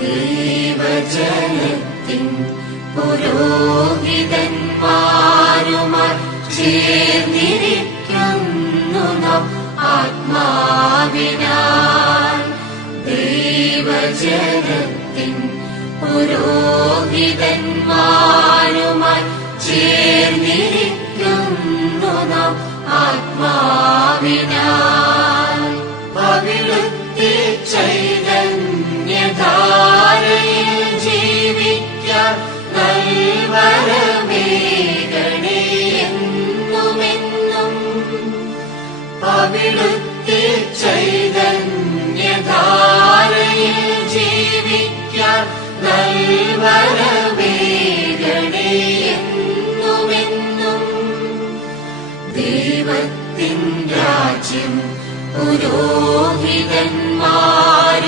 ദൈവജനത്തിൻ പുരോഹിതന്മാരുമായി ചേർന്നിരിക്കുന്നു നാം ആത്മാവിനാൽ. ദൈവജനത്തിൻ പുരോഹിതന്മാരുമായി ചേർന്നിരിക്കുന്നു നാം ആത്മാവിനാൽ. അവിടുത്തെ ചൈതന്യധാരയിൽ ജീവിക്കാൻ നൽവരവേകണേയെന്നുമെന്നും ദൈവത്തിൻ രാജ്യം പുരോഹിത